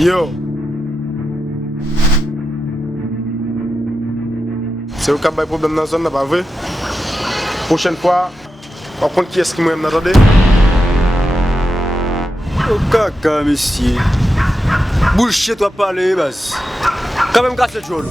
Yo. C'est au cas de problème dans la zone, pas vrai? Prochaine fois, on compte qui est-ce qui m'a entendu? Oh caca, monsieur. Bullshit, toi parler, bas. Quand même, casse le jaune.